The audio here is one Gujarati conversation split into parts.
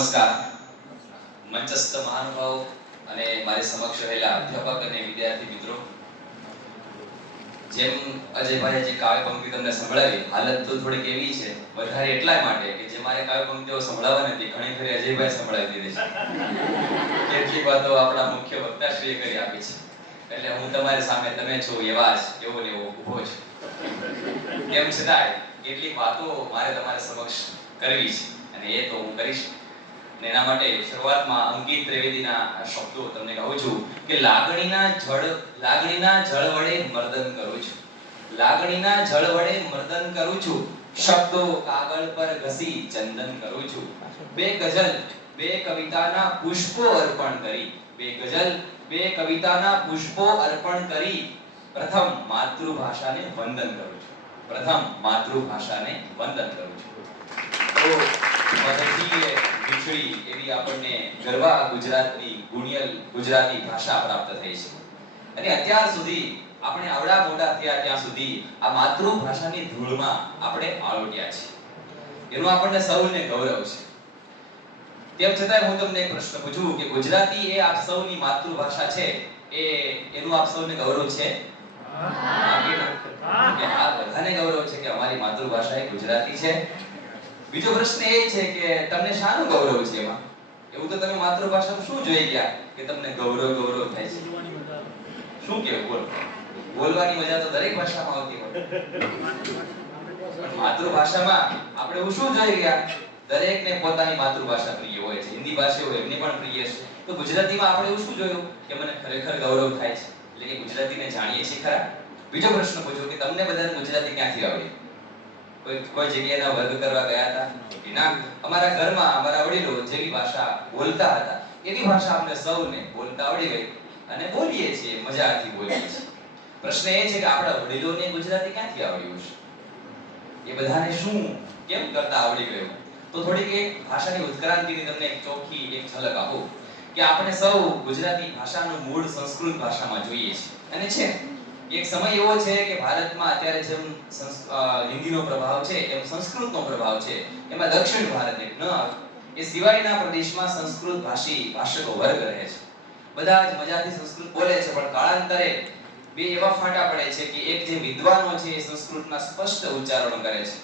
નમસ્કાર. મંચસ્થ મહાનુભાવો અને મારી સમક્ષ રહેલા અધ્યાપક અને વિદ્યાર્થી મિત્રો, જેમ અજયભાઈએ જે કાવ્ય પંક્તિ તમને સંભળાવી, હાલત તો થોડીક એવી છે, વધારે એટલા માટે કે જે મારે કાવ્ય પંક્તિઓ સંભળાવવા નથી, ઘણી ખરી અજયભાઈ સંભળાવી દીધી છે. કેટલીક વાતો આપણા મુખ્ય વક્તાશ્રીએ કરી આપી છે, એટલે હું તમારી સામે તમે છો એવા જ એવો ને એવો ઊભો છું. તેમ છતાંય કેટલીક વાતો મારે તમારી સમક્ષ કરવી છે અને એ તો હું કરીશ. અને એના માટે શરૂઆતમાં અંકિત ત્રિવેદીના શબ્દો તમને કહું છું કે લાગણીના જળ વડે મર્દન કરું છું. લાગણીના જળ વડે મર્દન કરું છું. શબ્દો કાગળ પર ઘસી ચંદન કરું છું. બે ગઝલ બે કવિતાના પુષ્પો અર્પણ કરી. બે ગઝલ બે કવિતાના પુષ્પો અર્પણ કરી પ્રથમ માતૃભાષાને વંદન કરું છું. પ્રથમ માતૃભાષાને વંદન કરું છું. તો મધ્યે વિછળી એવી આપણને ગરવા ગુજરાતની ગુણિયલ ગુજરાતી ભાષા પ્રાપ્ત થઈ છે. અને અત્યાર સુધી આપણે આવડા મોટા થયા ત્યાં સુધી આ માતૃભાષાની ધૂળમાં આપણે આળોટ્યા છે. એનું આપણને સૌને ગૌરવ છે. તેમ છતાં હું તમને એક પ્રશ્ન પૂછું કે ગુજરાતી એ આપ સૌની માતૃભાષા છે, એનું આપ સૌને ગૌરવ છે? હા, બધાને ગૌરવ છે કે અમારી માતૃભાષા એ ગુજરાતી છે. બીજો પ્રશ્ન એ છે કે તમને શાનું ગૌરવ છે એમાં? એવું તો તમે માતૃભાષામાં શું જોઈ ગયા કે તમને ગૌરવ થાય છે? શું કેવું બોલો? બોલવાની મજા તો દરેક ભાષામાં આવતી હોય, પણ માતૃભાષામાં આપણે એવું શું જોઈ ગયા? દરેકને પોતાની માતૃભાષા પ્રિય હોય છે. હિન્દી ભાષી હોય એમને પણ પ્રિય છે. તો ગુજરાતીમાં આપણે એવું શું જોયું કે મને ખરેખર ગૌરવ થાય છે, એટલે કે ગુજરાતીને જાણીએ છીએ ખરા? બીજો પ્રશ્ન પૂછો કે તમને બધાને ગુજરાતી ક્યાંથી આવડી? કોઈ જગ્યાના વર્ગ કરવા ગયા હતા? ના, અમારા ઘરમાં અમારા વડીલો જેવી ભાષા બોલતા હતા એવી ભાષા અમને સૌને બોલતા આવડી ગઈ અને બોલીએ છીએ, મજાથી બોલીએ છીએ. પ્રશ્ન એ છે કે આપણા વડીલોને ગુજરાતી ક્યાંથી આવડ્યું છે? એ બધાને શું કેમ કરતા આવડી ગયું? તો થોડીક એક ભાષાની ઉત્ક્રાંતિની તમને એક ચોખ્ખી એક ઝલક આપું કે આપણે સૌ ગુજરાતી ભાષાનું મૂળ સંસ્કૃત ભાષામાં જોઈએ છીએ. અને છે એક સમય એવો છે કે ભારતમાં અત્યારે જેમ હિન્દીનો પ્રભાવ છે એમ સંસ્કૃતનો પ્રભાવ છે. એમાં દક્ષિણ ભારત એક ન એ સિવાયના પ્રદેશમાં સંસ્કૃત ભાષી ભાષકો વર્ગ રહે છે. બધા જ મજાથી સંસ્કૃત બોલે છે, પણ કાળાંતરે બે એવા ફાંટા પડે છે કે એક જે વિદ્વાનો છે એ સંસ્કૃતના સ્પષ્ટ ઉચ્ચારણ કરે છે,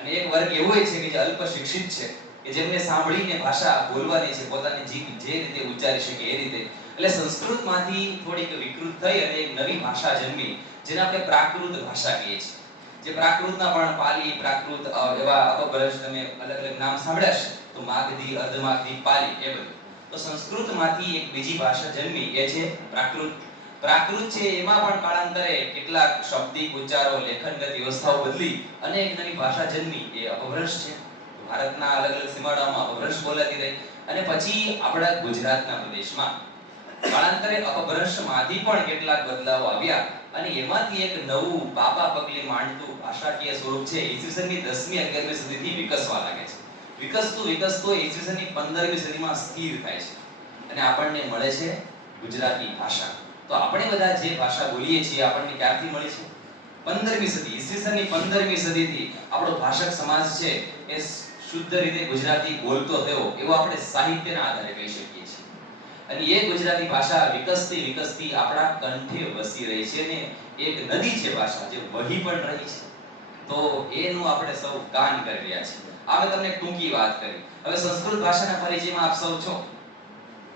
અને એક વર્ગ એવો છે કે જે અલ્પ શિક્ષિત છે કે જેમને સાંભળીને ભાષા બોલવાની છે, પોતાની જીભ જે રીતે ઉચ્ચારી શકે એ રીતે. એટલે સંસ્કૃતમાંથી થોડીક વિકૃત થઈ અને એક નવી ભાષા જન્મી, જેને આપણે પ્રાકૃત ભાષા કહીએ છીએ. જે પ્રાકૃતના પણ પાલી, પ્રાકૃત એવા અપભ્રંશ તમે અલગ અલગ નામ સાંભળ્યા છે, તો માગધી, અર્ધમાગધી, પાલી એ બધું. તો સંસ્કૃતમાંથી એક બીજી ભાષા જન્મી, એ છે પ્રાકૃત. પ્રાકૃત છે એમાં પણ કાળાંતરે કેટલાક શાબ્દિક ઉચ્ચારો, લેખનગત વ્યવસ્થાઓ બદલી અને એક નવી ભાષા જન્મી, એ અપભ્રંશ છે. ભારતના અલગ અલગ સીમાડાઓમાં અપભ્રંશ બોલાતી રહી અને પછી આપણા ગુજરાતના પ્રદેશમાં કાળાંતરે અપભ્રંશમાંથી પણ કેટલાક બદલાવો આવ્યા અને એમાંથી એક નવું બાબા પગલી માંડતું ભાષાકીય સ્વરૂપ છે ઈસવીસનની 10મી 11મી સદીથી વિકસવા લાગે છે. વિકસતું ઈસવીસનની 15મી સદીમાં સ્થિર થાય છે અને આપણને મળે છે ગુજરાતી ભાષા. તો આપણે બધા જે ભાષા બોલીએ છીએ આપણને ક્યારથી મળી છે? 15મી સદી, ઈસવીસનની 15મી સદીથી આપણો ભાષક સમાજ છે એ શુદ્ધ રીતે ગુજરાતી બોલતો થયો, એવું આપણે સાહિત્યના આધારે કહી શકીએ છીએ. અને એ ગુજરાતી ભાષા વિકસતી આપણા કંઠે વસી રહી છે અને એક નદી છે ભાષા, જે વહી પણ રહી છે. તો એનું આપણે સૌ ગાન કરી રહ્યા છીએ. આ મેં તમને ટૂંકી વાત કરી. હવે સંસ્કૃત ભાષાના પરિચયમાં આપ સૌ છો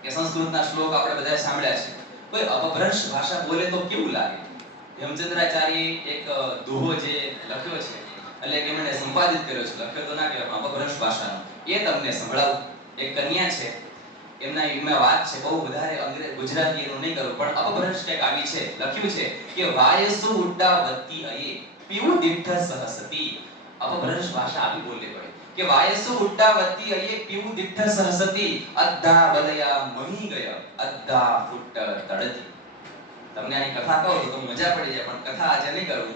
કે સંસ્કૃતના શ્લોક આપણે બધાએ સાંભળ્યા છે. કોઈ અપભ્રંશ ભાષા બોલે તો કેવું લાગે? હેમચંદ્રાચાર્ય એક દોહો જે લખ્યો છે, એટલે કે એમણે સંપાદિત કર્યો છે, લખ્યો તો ના કહેવાય, અપભ્રંશ ભાષાનો, એ તમને સંભળાવું. એક કન્યા છે, એમના વાત છે, બહુ વધારે અંગ્રેજી ગુજરાતી એનું નહીં કરું, પણ અપભ્રંશ કંઈક આવી છે, લખ્યું છે કે વાયસુ ઉડ્ડાવતી અયે પીવું દિઠ્ઠ સહસતી. અપભ્રંશ ભાષા આવી બોલવી પડે કે વાયસુ ઉડ્ડાવતી અયે પીવું દિઠ્ઠ સહસતી અદ્ધા વલયા મહી ગયા અદ્ધા ફૂટ તળતી. તમને આની કથા કહું તો મજા પડી જાય, પણ કથા આજે નહીં કરું.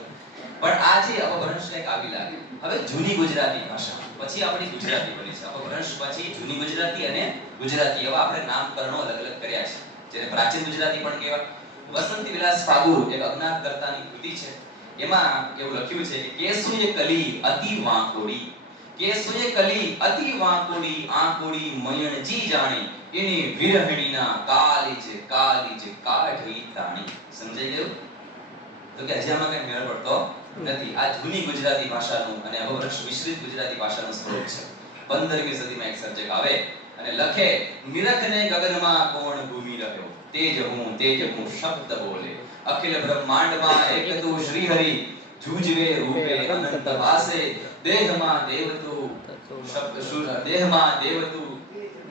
પણ આ જે અપભ્રંશ કંઈક આવી લાગે. હવે જૂની ગુજરાતી ભાષા પછી આપણી ગુજરાતી બની છે. અપભ્રંશ પછી જૂની ગુજરાતી અને ગુજરાતી એવા આપણે નામકરણો અલગ અલગ કર્યા છે, જેને પ્રાચીન ગુજરાતી પણ કહેવાય. વસંતી વિલાસ ફાગુ એક અજ્ઞાતકર્તાની કૃતિ છે, એમાં એવું લખ્યું છે કે કેસુય કલી અતિ વાંકોડી, કેસોએ કલી અતિ વાંકોડી આંકોડી મયણજી જાણી એની વિરહણીના કાલીજ કાઢી તાણી. સમજાઈ ગયું? તો કે હજી આમાં કઈ મેળ પડતો નથી. આ જૂની ગુજરાતી ભાષાનું અને અપભ્રંશ મિશ્રિત ગુજરાતી ભાષાનું સ્વરૂપ છે. 15મી સદીમાં એક સર્જક આવે અને લખે, નિરખને ગગનમાં કોણ ભૂમિ રહ્યો, તેજ હું શબ્દ બોલે, અખિલ બ્રહ્માંડમાં એક તું શ્રી હરિ, જુજવે રૂપે અનંત વાસે, દેહમાં દેવતું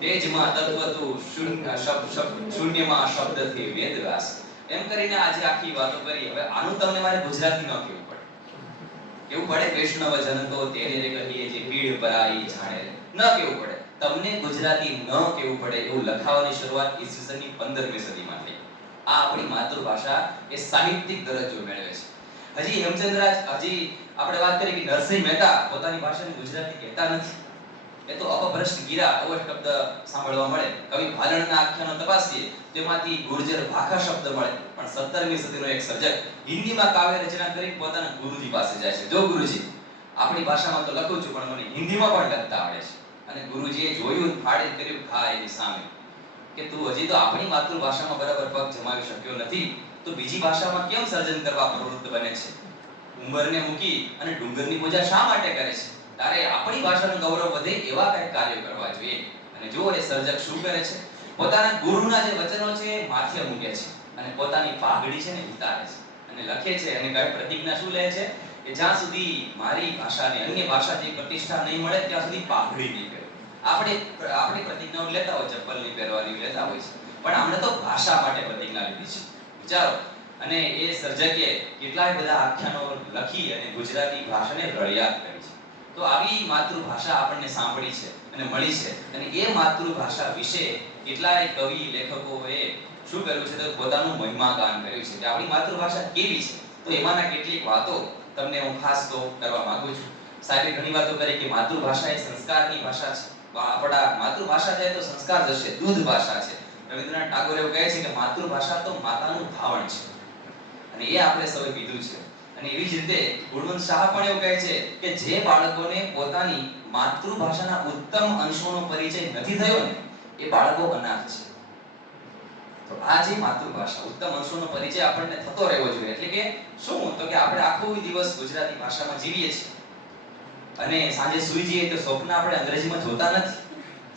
તેજમાં તત્વતું, શૂન્યમાં શબ્દથી વેદવ્યાસ. એમ કરીને આજે આખી વાતો કરી. હવે આનું તમને મારે ગુજરાતી ન કેવું પડે. કેવું પડે? વૈષ્ણવ જન તો તેરે રે કહીએ જે પીડ પરાઈ જાણે રે. ન કેવું પડે. તમને ગુજરાતી ન કેવું પડે એવું લખાવાની શરૂઆત ઈસવીસનની 15મી સદીમાં થઈ. આ આપણી માતૃભાષા એ સાહિત્યિક દરજ્જો મેળવે છે. હજી હેમચંદ્રાજ, હજી આપણે વાત કરી કે નરસિંહ મહેતા પોતાની ભાષાને ગુજરાતી કહેતા નથી. એ તો અપભ્રષ્ટ ગીરા એવો શબ્દ સાંભળવા મળે. કવિ ભાલણના આખ્યાનો તપાસીએ તેમાંથી ગુર્જર ભાખા શબ્દ મળે. પણ 17મી સદીનો એક સર્જક હિન્દીમાં કાવ્ય રચના કરી પોતાના ગુરુજી પાસે જાય છે. જો ગુરુજી, આપણી ભાષામાં તો લખું છું પણ મને હિન્દીમાં પણ લખતા આવડે છે. અને ગુરુજીએ જોયું, ફાડી કર્યું ઘા એની સામે કે તું હજી તો આપણી માતૃભાષામાં બરાબર પગ જમાવી શક્યો નથી, તો બીજી ભાષામાં કેમ સર્જન કરવા પ્રવૃત્ત બને છે? ઉંબરને મૂકી અને ડુંગરની પૂજા શા માટે કરે છે? તારે આપણી ભાષાનું ગૌરવ વધે એવા કંઈક કાર્ય કરવા જોઈએ. અને જો એ સર્જક શું કરે છે? પોતાના ગુરુના જે વચનો છે એ માથે મૂકે છે અને પોતાની પાઘડી છે ને ઉતારે છે અને લખે છે. અને કઈ પ્રતિજ્ઞા શું લે છે કે જ્યાં સુધી મારી ભાષાને અન્ય ભાષાથી પ્રતિષ્ઠા નહીં મળે ત્યાં સુધી પાઘડી નહીં પહેરું. આપણે પ્રતિજ્ઞાઓ લેતા હોય, ચપ્પલ નહીં પહેરવાની લેતા હોય છે, પણ આપણે તો ભાષા માટે પ્રતિજ્ઞા લીધી છે. વિચારો. અને એ સર્જકે કેટલાય બધા આખ્યાનો લખી અને ગુજરાતી ભાષાને રળિયાત કરી છે. તો આવી માતૃભાષા આપણને સાંભળી છે અને મળી છે. અને એ માતૃભાષા વિશે કેટલાય કવિ લેખકોએ શું કર્યું છે? તો પોતાનું મહિમા ગાન કર્યું છે કે આપણી માતૃભાષા કેવી છે. તો એમાંના કેટલીક વાતો તમને હું ખાસ તો કરવા માંગુ છું. સાહેબે ઘણી વાતો કરી કે માતૃભાષા એ સંસ્કારની ભાષા છે. આપણા માતૃભાષા જાય તો સંસ્કાર જશે. દૂધ ભાષા છે. રવિન્દ્રનાથ ટાગોર એવું કહે છે કે માતૃભાષા તો માતાનું ધાવણ છે. અને એ આપણે સૌએ કીધું છે. અને એવી જ રીતે ગુણવંત શાહ પણ એવું કહે છે કે જે બાળકોને પોતાની માતૃભાષાના ઉત્તમ અંશોનો પરિચય નથી થયો ને એ બાળકો અનાથ છે. તો આ જે માતૃભાષા ઉત્તમ અંશોનો પરિચય આપણને થતો રહેવો જોઈએ. એટલે કે શું? તો કે આપણે આખો દિવસ ગુજરાતી ભાષામાં જીવીએ છીએ અને સાંજે સૂઈ જઈએ તો સ્વપ્ન આપણે અંગ્રેજીમાં જોતા નથી.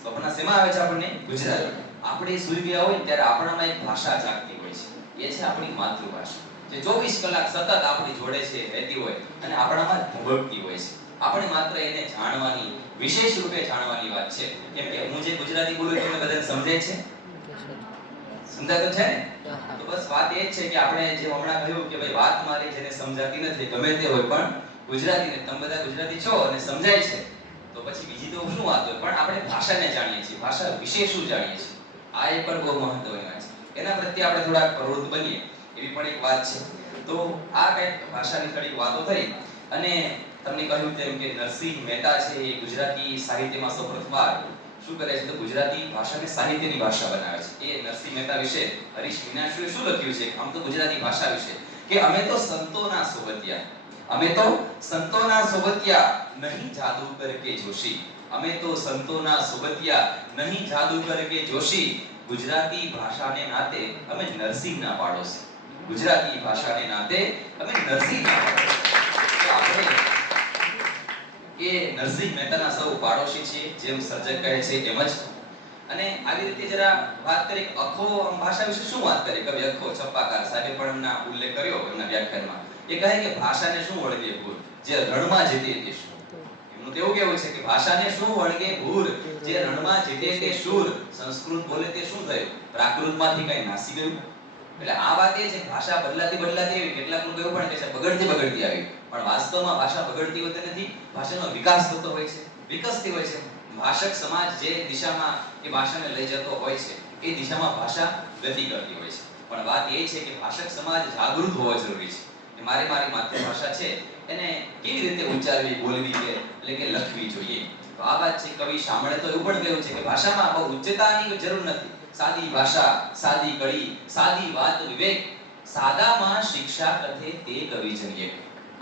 સ્વપ્ન શેમાં આવે છે? આપણને ગુજરાતી. આપણે સૂઈ ગયા હોય ત્યારે આપણામાં એક ભાષા જાગતી હોય છે. એ છે આપણી માતૃભાષા, જે 24 કલાક સતત આપણી જોડે છે, રહેતી હોય અને આપણામાં ધબકતી હોય છે. આપણે માત્ર એને જાણવાની, વિશેષ રૂપે જાણવાની વાત છે. કેમ કે હું જે ગુજરાતી બોલું તમને બધાને સમજાય છે? સમજાય તો છે ને? તો બસ વાત એ જ છે કે આપણે જે હમણાં કહ્યું કે ભાઈ વાત મારી જેને સમજાતી નથી, ગમે તે હોય પણ ગુજરાતીને તમે બધા ગુજરાતી છો અને સમજાય છે, તો પછી બીજી તો શું વાત હોય? પણ આપણે ભાષાને જાણીએ છીએ, ભાષા વિશે શું જાણીએ છીએ, આ એ પણ બહુ મહત્વની વાત છે. એના પ્રત્યે આપણે થોડા પ્રવૃત્ત બનીએ એવી પણ એક વાત છે. તો આ કંઈક ભાષાની થોડીક વાતો થઈ. અને તમને કહ્યું તેમ કે નરસિંહ મહેતા છે એ ગુજરાતી સાહિત્યમાં સૌપ્રથમવાર શું કરે છે? તો ગુજરાતી ભાષાને સાહિત્યની ભાષા બનાવે છે. એ નરસિંહ મહેતા વિશે હરીશ મીનાક્ષીએ શું લખ્યું છે? આમ તો ગુજરાતી ભાષા વિશે કે અમે તો સંતોના સોબતિયા નહીં જાદુગર કે જોશી. અમે તો સંતોના સોબતિયા નહીં જાદુગર કે જોશી. ગુજરાતી ભાષાને નાતે અમે નરસિંહના પાડોશી. ગુજરાતી ભાષાને નાતે અમે નરસિંહના પાડોશી. આપણે એ નરસિંહ મહેતાના સૌ પાડોશી છીએ, જેમ સર્જક કહે છે એમ જ. અને આવી રીતે જરા વાત કરી અખો ભાષા વિશે શું વાત કરી કવિ અખો છપ્પાકાર સાહેબે પણ એમના ઉલ્લેખ કર્યો એમના વ્યાખ્યાનમાં. એ કહે કે ભાષાને શું વળગે ભૂર જે રણમાં જીતે તે શૂર. એમનું તો એવું કહેવું છે કે ભાષાને શું વળગે ભૂર જે રણમાં જીતે તે શૂર. સંસ્કૃત બોલે તે શું થયું? પ્રાકૃતમાંથી કઈ નાસી ગયું. એટલે આ વાત એ છે કે ભાષા બદલાતી આવી. કેટલાક લોકો એવું પણ કહે છે બગડતી આવી. પણ વાસ્તવમાં ભાષા બગડતી હોતી નથી. ભાષાનો વિકાસ થતો હોય છે, વિકસતી હોય છે. ભાષક સમાજ જે દિશામાં એ ભાષાને લઈ જતો હોય છે એ દિશામાં ભાષા ગતિ કરતી હોય છે. પણ વાત એ છે કે ભાષક સમાજ જાગૃત હોવો જરૂરી છે કે મારી માતૃભાષા છે એને કેવી રીતે ઉચ્ચારવી, બોલવી કે એટલે કે લખવી જોઈએ. તો આ વાત છે. કવિ શામળે તો એવું પણ કહ્યું છે કે ભાષામાં બહુ ઉચ્ચતાની જરૂર નથી. સાદી ભાષા, સાદી કડી, સાદી વાત વિવેક, સાદામાં શિક્ષા કથે તે કવિ જનીએ.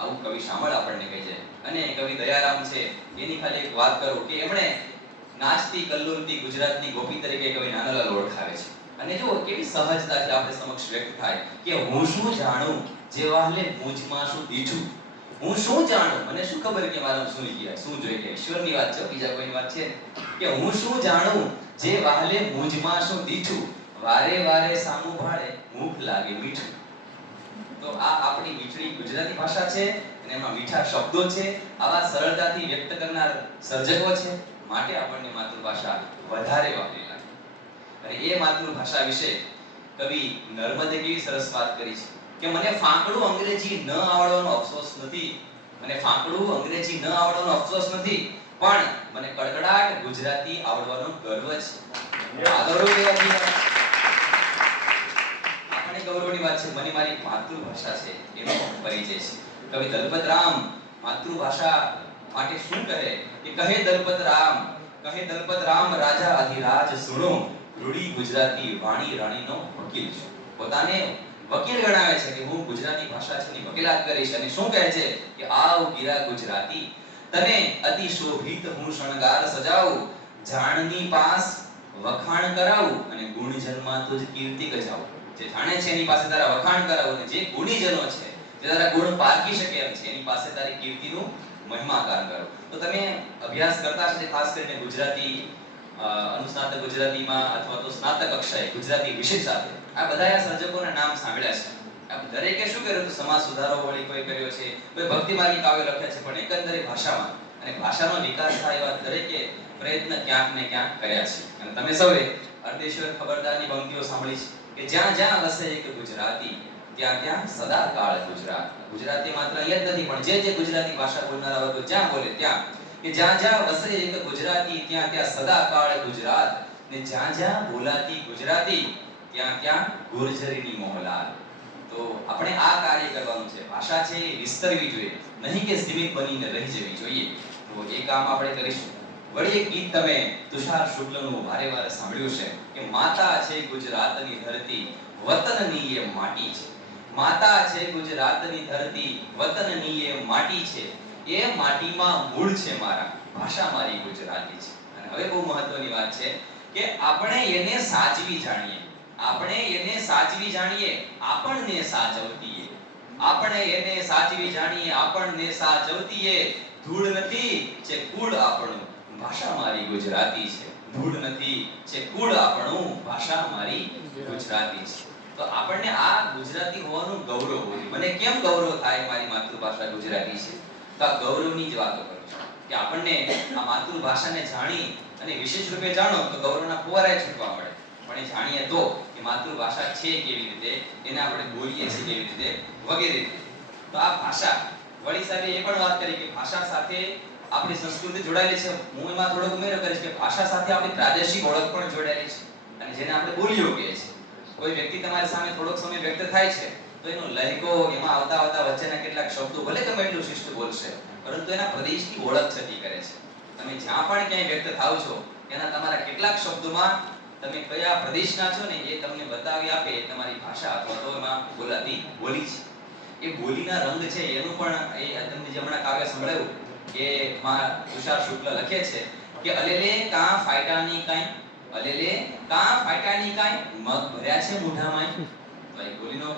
આવું કવિ શામળ આપણને કહે છે. અને કવિ દયારામ છે, એની ખાલી એક વાત કરું કે એમણે નાચતી કલ્લુરતી ગુજરાતની ગોપી તરીકે કવિ નાનાલાલ ઓળખાવે છે. અને જો કેવી સહજતાથી આપણે સમક્ષ વ્યક્ત થાય કે હું શું જાણું જે વાહલે મુજમાં શું દીઠું. હું શું જાણું, મને શું ખબર કે મારા શું ગયા શું જોઈ ગયા. ઈશ્વરની વાત છે, બીજા કોઈની વાત છે કે હું શું જાણું જે વાહલે મુજમાં શું દીઠું. વારે વારે સામું ભાળે મુખ લાગે મીઠું. તો આ આપણી મીઠડી ગુજરાતી ભાષા છે અને એમાં મીઠા શબ્દો છે. આવા સરળતાથી વ્યક્ત કરનાર સર્જકો છે, માટે આપણને માતૃભાષા વધારે વહાલી લાગે. અને એ માતૃભાષા વિશે કવિ નર્મદે કેવી સરસ વાત કરી છે કે મને ફાંકડું અંગ્રેજી ન આવડવાનો અફસોસ નથી. મને ફાંકડું અંગ્રેજી ન આવડવાનો અફસોસ નથી, પણ મને કડકડાટ ગુજરાતી આવડવાનો ગર્વ છે. આ ગૌરવ લેવાની વાત, આપણે ગૌરવની વાત છે. મને મારી માતૃભાષા છે એનો પરિચય છે. કવિ દલપત રામ માતૃભાષા માટે શું કહે કે કહે દલપત રામ રાજા અધિરાજ સુણો, રૂડી ગુજરાતી વાણી રાણીનો વકીલ છું. પોતાને વકીલ ગણાવે છે કે હું ગુજરાતી ભાષા છે ની વકીલાત કરીશ. અને શું કહે છે કે આવ ગીરા ગુજરાતી તને અતિ શોભિત હું શણગાર સજાવું, જાણની પાસ વખાણ કરાવું અને ગુણજનમાં તુજ કીર્તિ ગજાવું. જે જાણે છે એની પાસે તારા વખાણ કરાવું અને જે ગુણીજનો છે જે તારા ગુણ પારખી શકે એમ છે એની પાસે તારી કીર્તિનું મહિમાગાન કરો. તો તમે અભ્યાસ કરતા હશો ખાસ કરીને ગુજરાતી અનુસ્નાતક ગુજરાતીમાં અથવા તો સ્નાતક કક્ષાએ ગુજરાતી વિષય સાથે આ બધા સર્જકોના નામ સાંભળ્યા છે. આ દરેકે શું કર્યું તો સમાજ સુધારો વળી કોઈ કર્યો છે, કોઈ ભક્તિમાર્ગી કાવ્ય લખ્યા છે, પણ એકંદરે ભાષામાં અને ભાષાનો વિકાસ થાય એવા દરેકે પ્રયત્ન ક્યાંક ને ક્યાંક કર્યા છે. અને તમે સૌએ અર્ધેશ્વર ખબરદારની પંક્તિઓ સાંભળી છે કે જ્યાં જ્યાં વસે એક ગુજરાતી ત્યાં ત્યાં સદાકાળ ગુજરાત. ગુજરાતી માત્ર અહીંયા જ નથી, પણ જે ગુજરાતી ભાષા બોલનારા વર્ગો જ્યાં બોલે ત્યાં કે જ્યાં જ્યાં વસે એક ગુજરાતી ત્યાં ત્યાં સદાકાળ ગુજરાત. ને જ્યાં જ્યાં બોલાતી ગુજરાતી ત્યાં ત્યાં ગુર્જરીની મોહલાલ. તો આપણે આ કાર્ય કરવાનું છે. ભાષા છે એ વિસ્તરવી જોઈએ, નહીં કે સીમિત બનીને રહી જવી જોઈએ. તો એ કામ આપણે કરીશું. વળી એક ગીત તમે તુષાર શુક્લનું વારે વારે સાંભળ્યું છે કે માતા છે ગુજરાતની ધરતી વતનની એ માટી છે. માતા છે ગુજરાતની ધરતી વતનની એ માટી છે. એ માટીમાં મૂળ છે મારા, ભાષા મારી ગુજરાતી છે. અને હવે બહુ મહત્વની વાત છે કે આપણે એને સાચવી જાણીએ. આપણે એને સાચવી જાણીએ, આપણને સાચવતીએ. આપણે એને સાચવી જાણીએ, આપણને સાચવતીએ. ધૂળ નથી છે કુળ આપણું, ભાષા મારી ગુજરાતી છે. ધૂળ નથી છે કુળ આપણું, ભાષા મારી ગુજરાતી છે. તો આપણને આ ગુજરાતી હોવાનું ગૌરવ હોય. મને કેમ ગૌરવ થાય મારી માતૃભાષા ગુજરાતી છે? તો આ ગૌરવની જ વાતો કરું છું કે આપણને આ માતૃભાષાને જાણી અને વિશેષ રૂપે જાણો તો ગૌરવના ફુવારા છૂટવા મળે. પણ એ જાણીએ તો કે માતૃભાષા છે કેવી રીતે, એને આપણે બોલીએ છીએ કેવી રીતે, વગેરે રીતે. તો આ ભાષા વળી સાહેબે એ પણ વાત કરી કે ભાષા સાથે આપણી સંસ્કૃતિ જોડાયેલી છે. હું એમાં થોડુંક ઉમેરો કરીશ કે ભાષા સાથે આપણી પ્રાદેશિક ઓળખ પણ જોડાયેલી છે અને જેને આપણે બોલીઓ કહીએ છીએ. કોઈ વ્યક્તિ તમારી સામે થોડોક સમય વ્યક્ત થાય છે તો એનો લહેકો એમાં આવતા વચ્ચેના કેટલાક શબ્દો ભલે ગમે એટલું શિષ્ટ બોલશે, પરંતુ એના પ્રદેશની ઓળખ છતી કરે છે. તમે જ્યાં પણ ક્યાંય વ્યક્ત થાવ છો એના તમારા કેટલાક શબ્દોમાં તમે કયા પ્રદેશના છો ને એ તમને બતાવી આપે એ તમારી ભાષા અથવા તો એમાં બોલાતી બોલી છે. એ બોલીના રંગ છે એનું પણ એ તમને જે હમણાં કાવ્ય સંભળાયું કે માં તુષાર શુક્લ લખે છે કે અલેલે કાં ફાયટાની કાંઈ, અલેલે કાં ફાયટાની કાંઈ, મગ ભર્યા છે મોઢામાં. તો એ બોલીનો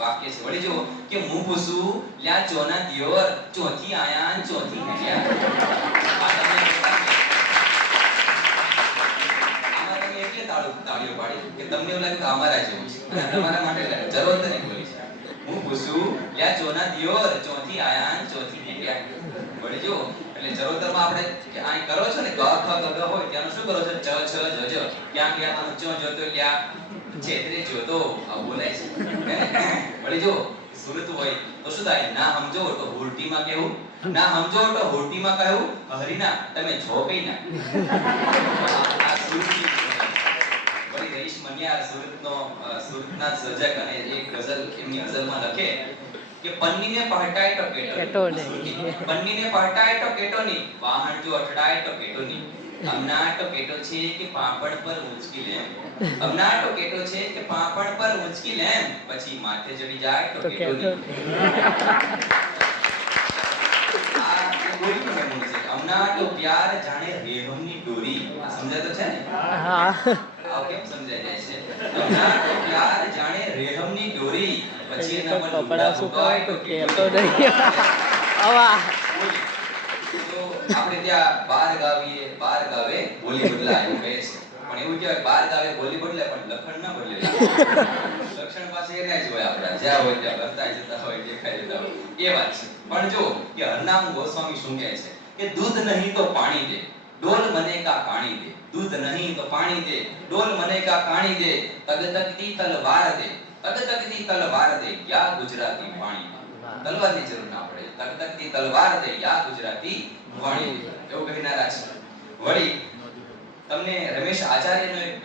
વાક્ય છે. વળી જો કે મું પૂછું લ્યા ચોના દિયોર, ચોથી આયા ચોથી હેડ્યા. તાળીઓ પાડી કે તમને એવું લાગે કે અમારા જેવું છે, તમારા માટે જરૂરતની બોલી છે. હું પૂછું લ્યા ચોના દિયોર, ચોથી આયા ચોથી હેડ્યા. વળી જો એટલે ચરોતરમાં આપણે કે આય કરો છો ને ગ ખ ગ ગ હોય ત્યાંનું શું કરો છો ચ છ જ જ ક્યાં ક્યાં આનું ચો જોતો લ્યા છેતરે જોતો આવું બોલાય છે. વળી જો સુરત હોય તો શું થાય, ના સમજો તો હુરટીમાં કહેવું, ના સમજો તો હુરટીમાં કહેવું, હરીના તમે છો કઈ ના. આ સુરતી વળી રઈશ મનિયાર સુરતના સર્જક અને એક ગઝલ એમની ગઝલમાં લખે કે પન્નીને પહટાય તો કેટો નહીં, પન્નીને પહટાય તો કેટો નહીં, વાહણ જો અટડાય તો કેટો નહીં. અમનાટ તો કેટો છે કે પાપડ પર ઉંચકી લેમ, અમનાટ તો કેટો છે કે પાપડ પર ઉંચકી લેમ, પછી માથે ચડી જાય તો કેટો નહીં. આવ કેમ સમજાય જાય છે? હમણાં તો પ્યાર જાણે રેહમની દોરી, પછી એના પર લુગડા સુકાય તો કેતો નહીં આવા તો આપણે ત્યાં બાર ગાવે બોલી બદલાય એવું કહે છે. પણ એવું કહેવાય બાર ગાવે બોલી બદલાય પણ લખણ ના બદલે. લક્ષણ પાસે એને જ હોય, આપડા જ્યાં હોય ત્યાં ભરતા જતા હોય, દેખાઈ જતા હોય એ વાત છે. પણ જો કે હરનામ ગોસ્વામી શું કહે છે કે દૂધ નહીં તો પાણી દે, ડોલ મને કા પાણી દે, દૂધ નહીં તો પાણી દે, ડોલ મને કા પાણી દે, તગતગતી તલવાર દે, તગતગતી તલવાર દે, યા ગુજરાતી પાણી. તલવારની જરૂર ના પડે, તગતગતી તલવાર દે, યા ગુજરાતી પાણી. એવું કહી નારા છે. વળી તમને રમેશ આચાર્યનો એક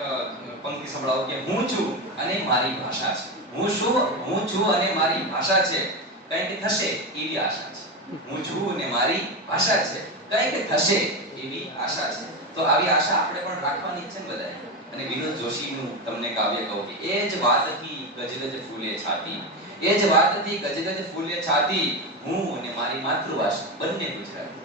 પંક્તિ સંભળાવો કે હું છું અને મારી ભાષા છે. હું છું અને મારી ભાષા છે, કંઈક થશે એવી આશા છે. હું છું અને મારી ભાષા છે, કંઈક થશે એવી આશા છે. તો આવી આશા આપણે પણ રાખવાની છે ને બધાએ. અને વિનોદ જોશીનું તમને કાવ્ય કહું કે એ જ વાતથી ગજગજ ફૂલે છાતી, એ જ વાતથી ગજગજ ફૂલે છાતી, હું અને મારી માતૃભાષા બંને ગુજરાતી.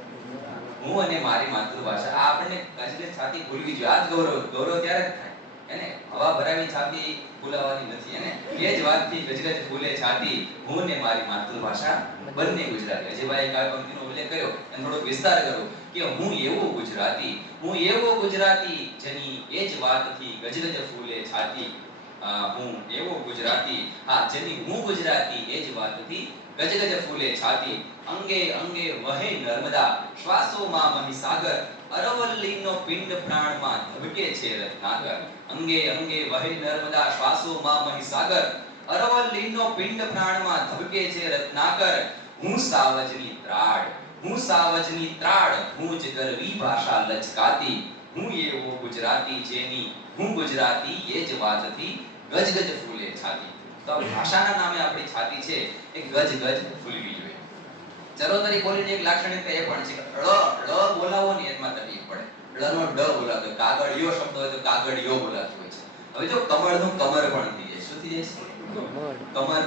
હું અને મારી માતૃભાષા આ આપણને ગજગજ છાતી ભૂલવી જોઈએ. આ જ ગૌરવ ત્યારે જ થાય એને. હવા ભરાવી છાતી ફૂલાવાની નથી એને. એ જ વાતથી ગજગજ ફૂલે છાતી, હું અને મારી માતૃભાષા બંને ગુજરાતી. અજયભાઈ આ પંક્તિનો ઉલ્લેખ કર્યો અને થોડો વિસ્તાર કરું કે હું એવો ગુજરાતી, હું એવો ગુજરાતી જેની એ જ વાતથી ગજગજ ફૂલે છાતી, હું એવો ગુજરાતી, હા જેની હું ગુજરાતી એ જ વાતથી ગજગજ ફૂલે છાતી, અંગે અંગે વહે નર્મદા, શ્વાસોમાં મહીસાગર, અરવલ્લીનો પિંડ પ્રાણમાં ધબકે છે રત્નાકર. અંગે અંગે વહે નર્મદા, શ્વાસોમાં મહીસાગર, અરવલ્લીનો પિંડ પ્રાણમાં ધબકે છે રત્નાકર. હું સાવજની ત્રાડ, હું સાવજની ત્રાડ, હું જ ગરવી ભાષા લચકાતી, હું એવો ગુજરાતી જેની હું ગુજરાતી એ જ વાતથી ગજગજ ફૂલે છાતી. તો ભાષાના નામે આપણી છાતી છે એ ગજગજ ફૂલવી જોઈએ. ચરોતરી બોલીની એક લાક્ષણિકતા એ પણ છે કે ળ બોલાવો ને એમાં તકલીફ પડે. ળ નો ડ બોલાતો, કાગળિયો શબ્દ હોય તો કાગળિયો બોલાતો હોય છે. હવે જો કમળનું કમર પણ થઈ જાય. શું થઈ જાય છે? કમર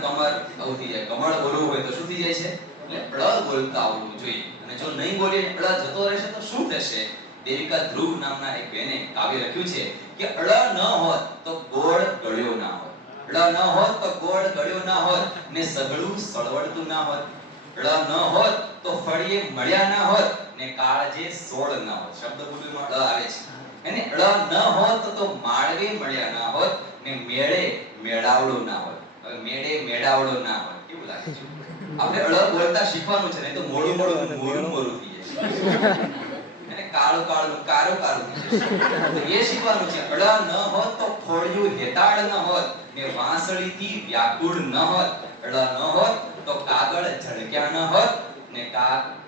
આવું થઈ જાય. કમળ બોલવું હોય તો શું થઈ જાય છે? એટલે ળ બોલતા આવવું જોઈએ. અને જો નહીં બોલીએ ળ જતો રહેશે તો શું થશે? દેવિકા ધ્રુવ નામના એક બેને કાવ્ય લખ્યું છે કે ળ ન હોત તો ગોળ ગળ્યો ના હોત, ળ ન હોત તો ગોળ ગળ્યો ના હોત, ને સગળું સળવળતું ના હોત, ળ ન હોત તો ફળીએ મળ્યા ના હોત, ને કાળજે સોળ ના હોત. શબ્દ બોલવામાં ળ આવે છે. એને ળ ન હોત તો માળવે મળ્યા ના હોત, ને મેળે મેળાવડો ના હોત. હવે મેળે મેળાવડો ના હોત કેવું લાગે છે? આપણે ળ બોલતા શીખવાનું છે, નહીં તો મોડું થઈ જાય. એને કાળું કાળું થઈ જશે. તો એ શીખવાનું છે. ળ ન હોત તો ખોળિયું હેતાળ ન હોત, ને વાંસળીથી વ્યાકુળ ન હોત, ળ ન હોત તો કાગળ ઝળક્યા ન હોત, ને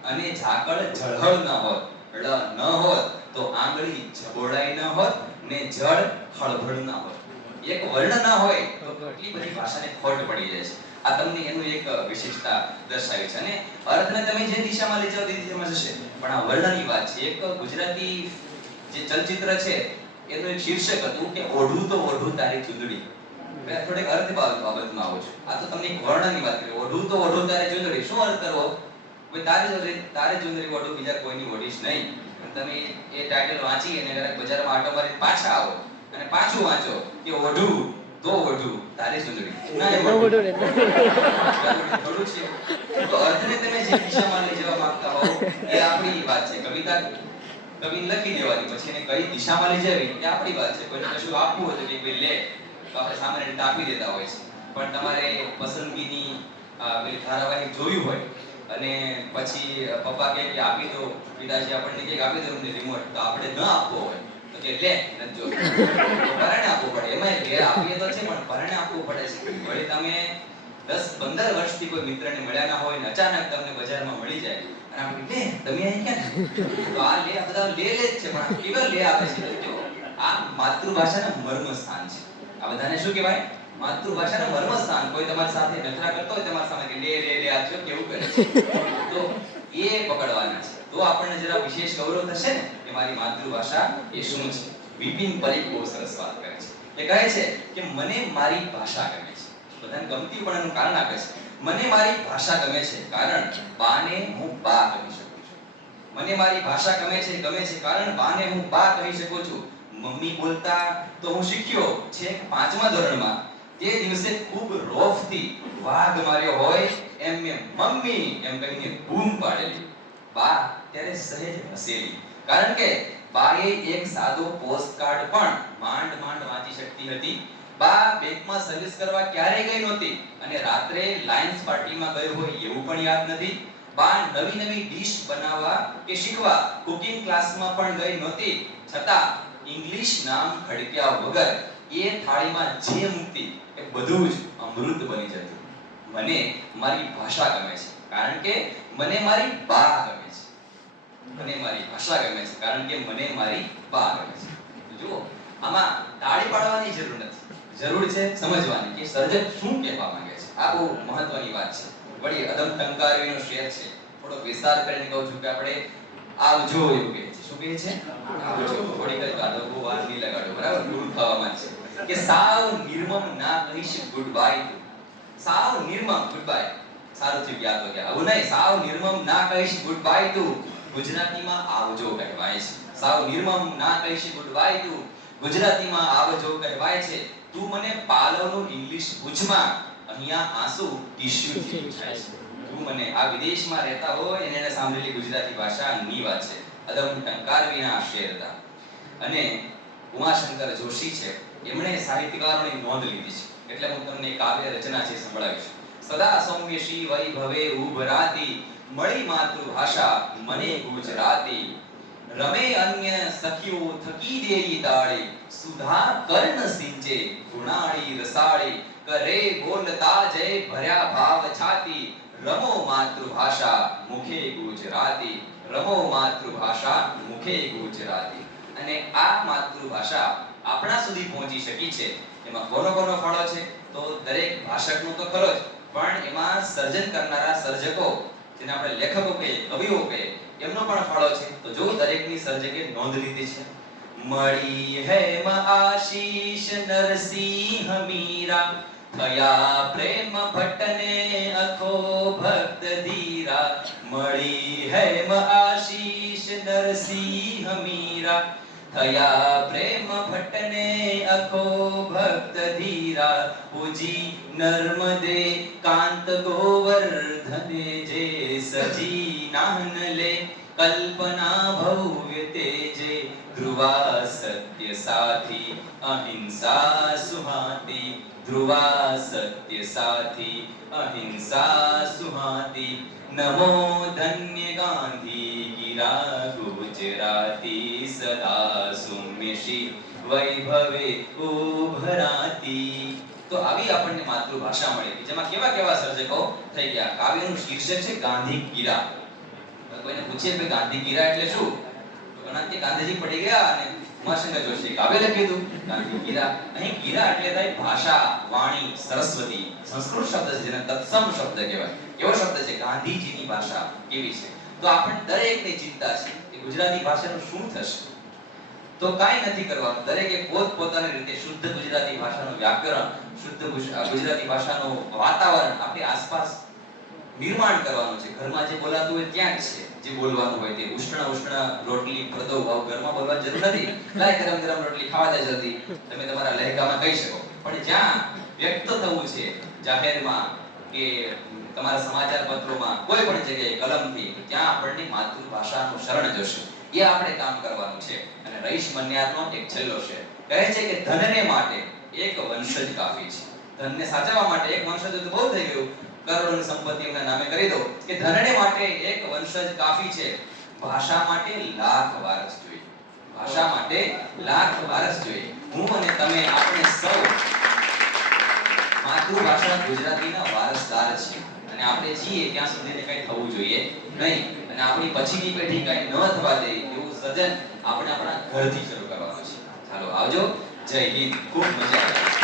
અને ઝાકળ ઝળહળ ન હોત, ળ ન હોત તો આંગળી ઝબોડાઈ ન હોત, ને જળ ખળભળ ન હોત. એક વર્ણ ન હોય તો કેટલી બધી ભાષાને ખોટ પડી જાય છે. આ તમને એનું એક વિશેષતા દર્શાવી છે. અને અર્થને તમે જે દિશામાં લઈ જાઓ તે દિશામાં જશે. પણ આ વર્ણની વાત છે. એક ગુજરાતી જે ચલચિત્ર છે એનું એક શીર્ષક હતું કે ઓઢું તો ઓઢું તારી ચૂંદડી. મેં થોડીક અર્થ બાબતમાં આવું છું. આ તો તમને એક વર્ણની વાત કરી. ઓઢું તો ઓઢું તારી ચૂંદડી. શું અર્થ કરવો? તારે ચૂંદડી ઓઢું, બીજા કોઈની ઓઢીશ નહીં. તમે એ ટાઇટલ વાંચી અને બજારમાં આટો મારી પાછા આવો અને પાછું વાંચો કે ઓઢું તો ઓઢું તારી ચૂંદડી. ના એ થોડું છે. તો અર્થને તમે જે દિશામાં લઈ જવા માંગતા હો એ આપણી વાત છે. કવિ લખી દેવાની, પછી એને કઈ દિશામાં લઈ જવી એ આપણી વાત છે. કોઈને કશું આપવું હોય તો કે ભાઈ લે, તો આપણે સામાન્ય રીતે આપી દેતા હોય છે. પણ તમારે પસંદગીની પેલી ધારાવાહિક જોયું હોય અને પછી પપ્પા કહે કે આપી દો, પિતાજી આપણને કહે કે આપી દો અમને રિમોટ, તો આપણે ન આપવો હોય તો કે લે નજો પરણે આપવું પડે. એમાં ઘેર આપીએ તો છે પણ પરણે આપવું પડે છે. વળી તમે 10-15 વર્ષથી કોઈ મિત્રને મળ્યા ના હોય ને અચાનક તમને બજારમાં મળી જાય અને આપણે લે તમે અહીં ક્યાં, તો આ લે આ બધા લે જ છે. પણ કેવો લે આપે છે? જો આ માતૃભાષાનું મર્મ સ્થાન છે. આ બધાને શું કહેવાય? માતૃભાષાનું મર્મ સ્થાન. કોઈ તમારી સાથે નખરા કરતો હોય તમારી સામે કે લે આપજો કેવું કરે છે, તો એ પકડવાના છે. તો આપણને જરા વિશેષ ગૌરવ થશે ને કે મારી માતૃભાષા એ શું છે. વિપિન પરીખ બહુ સરસ વાત કરે છે. એ કહે છે કે મને મારી ભાષા ગમે છે. બધાને ગમતી પણ એનું કારણ આપે છે. મને મારી ભાષા ગમે છે કારણ બાને હું બા કહી શકું છું. મને મારી ભાષા ગમે છે કારણ બાને હું બા કહી શકું છું. મમ્મી બોલતા તો હું શીખ્યો છેક 5મા ધોરણમાં. તે દિવસે ખૂબ રોફથી વાઘ માર્યો હોય એમ મેં મમ્મી એમ કહીને બૂમ પાડેલી. બા ત્યારે સહેજ હસેલી, કારણ કે બાએ એક સાદો પોસ્ટકાર્ડ પણ માંડ માંડ વાંચી શકતી હતી. બા બેંકમાં સર્વિસ કરવા ક્યારે ગઈ નહોતી અને રાત્રે લાયન્સ પાર્ટીમાં ગઈ હોય એવું પણ યાદ નથી. બા નવી નવી ડીશ બનાવવા કે શીખવા કુકિંગ ક્લાસમાં પણ ગઈ નહોતી, છતાં ઇંગ્લિશ નામ ખડક્યા વગર એ થાળીમાં જે મૂકતી એ બધું જ અમૃત બની જતું. મને મારી ભાષા ગમે છે કારણ કે મને મારી બા ગમે છે. મને મારી ભાષા ગમે છે કારણ કે મને મારી બા ગમે છે. જુઓ, આમાં તાળી પાડવાની જરૂર નથી, જરૂર છે સમજવાની કે સર્જક શું કહેવા માંગે છે. આ બહુ મહત્વની વાત છે. વળી અદમ ટંકારવીનો શેર છે, થોડો વિસ્તાર કરીને કહું છું કે આપણે આવજો એવું કહે છે. શું કહે છે? આવજો. થોડી કઈ વાત બહુ વાર નહીં લગાડો, બરાબર? ભૂલ થવામાં છે કે સાવ નિર્મમ ના કહીશ ગુડ બાય. સાવ નિર્મમ ગુડ બાય. સારું થયું યાદ હો ગયા. આવું નહીં, સાવ નિર્મમ ના કહીશ ગુડ બાય તું ગુજરાતીમાં આવજો કહેવાય છે. સાવ નિર્મમ ના કહીશ ગુડ બાય તું ગુજરાતીમાં આવજો કહેવાય છે. તું મને પાલવનું ઇંગ્લિશ પૂછમાં, અહીંયા આંસુ ટીશ્યુ થી થાય છે. તું મને આ વિદેશમાં રહેતા હોય એને સાંભળેલી ગુજરાતી ભાષા ની વાત છે. અદમ ટંકારવીના શેર હતા. અને ઉમાશંકર જોશી છે, એમણે સાહિત્યકારોની નોંધ લીધી છે, એટલે હું તમને કાવ્ય રચના છે સંભળાવીશ. સદા સૌમ્ય શ્રી વૈભવે ઉભરાતી, મળી માતૃભાષા મને ગુજરાતી. રમે અન્ય સખીઓ થકી દેરી તાળી, સુધા કર્ણ સિંચે ગુણાળી રસાળી. કરે બોલતા જય ભર્યા ભાવ છાતી, રમો માતૃભાષા મુખે ગુજરાતી. રમો માતૃભાષા મુખે ગુજરાતી. અને આ માતૃભાષા આપણા સુધી પહોંચી શકી છે, એમાં કોનો કોનો ફાળો છે? તો દરેક ભાષકનો તો ખરો જ, પણ એમાં સર્જન કરનારા સર્જકો, જેને આપણે લેખકો કહીએ, કવિઓ કહીએ, એમનો પણ ફાળો છે. તો જો દરેકની સર્જકે નોંધ લીધી છે. મળી હેમ આશીષ નરસિંહ મીરા, થયા પ્રેમ ભટ્ટને અખો ભક્ત ધીરા. મળી હેમ આશીષ નરસિંહ મીરા, થયા પ્રેમ ભટ્ટને અખો ભક્ત ધીરા. પૂજી નર્મદે કાંત ગોવર્ધને, જે સજી નાહન લે કલ્પના ભવ્ય તેજે. ધ્રુવા સત્ય સાથી અહિંસા સુહાતી, ધ્રુવા સત્ય સાથી અહિંસા સુહાતી. નમો ધન્ય ગાંધી ગિરા ગુજરાતી, સદા સૌમ્યશી વૈભવે ઉભરાતી. તો આવી આપણને માતૃભાષા મળી, જેમાં કેવા કેવા સર્જકો થઈ ગયા. કાવ્યનું શીર્ષક છે ગાંધી ગીરા. કોઈને પૂછે કે ગાંધી ગીરા એટલે શું, તો કે ગાંધીજી પડી ગયા અને ઉમાશંકર જોશી કાવ્ય લખ્યું હતું ગાંધી ગીરા. અહીં ગીરા એટલે થાય ભાષા, વાણી, સરસ્વતી. સંસ્કૃત શબ્દ છે જેને તત્સમ શબ્દ કહેવાય. કેવો શબ્દ છે? ગાંધીજીની ભાષા કેવી છે. તો આપણે દરેકની ચિંતા છે કે ગુજરાતી ભાષાનું શું થશે. તો કાઈ નથી કરવાનું, દરેકે પોતપોતાની રીતે શુદ્ધ ગુજરાતી ભાષાનું વ્યાકરણ, શુદ્ધ ગુજરાતી ભાષાનું વાતાવરણ આપણી આસપાસ નિર્માણ કરવાનું છે. ઘરમાં જે બોલાતું હોય ત્યાં જ છે જે બોલવાનું હોય તે. ઉષ્ણ રોટલી ફરદો ભાવ ઘરમાં બોલવાની જરૂર નથી. લાય ગરમ ગરમ રોટલી ખાવા દે જલ્દી, તમે તમારા લહેકામાં કહી શકો. પણ જ્યાં વ્યક્ત થવું છે, જાહેરમાં કે તમારા સમાચાર પત્રોમાં, કોઈ પણ જગ્યાએ કલમથી, ત્યાં આપણને માતૃભાષાનું શરણ જશે. એ આપણે કામ કરવાનું છે. અને રઈશ મન્યારનો એક છેલ્લો શેર કહે છે કે ધનને માટે એક વંશજ કાફી છે. ધનને સાચવવા માટે એક વંશજ તો બહુ થઈ ગયું, કરોડોની સંપત્તિ એમના નામે કરી દો, કે ધનને માટે એક વંશજ કાફી છે. ભાષા માટે લાખ વારસ જોઈએ. ભાષા માટે લાખ વારસ જોઈએ. હું અને તમે, આપણે સૌ માતૃભાષા ગુજરાતીના વારસદાર છીએ. અને આપણે છીએ ત્યાં સુધી કંઈ થવું જોઈએ નહીં. અને આપણી પછીની પેઢી કંઈ ન થવા દે એવું સર્જન આપણે આપણા ઘરથી શરૂ કરવાનું છે. ચાલો આવજો. જય હિન્દ. ખૂબ મજા આવી.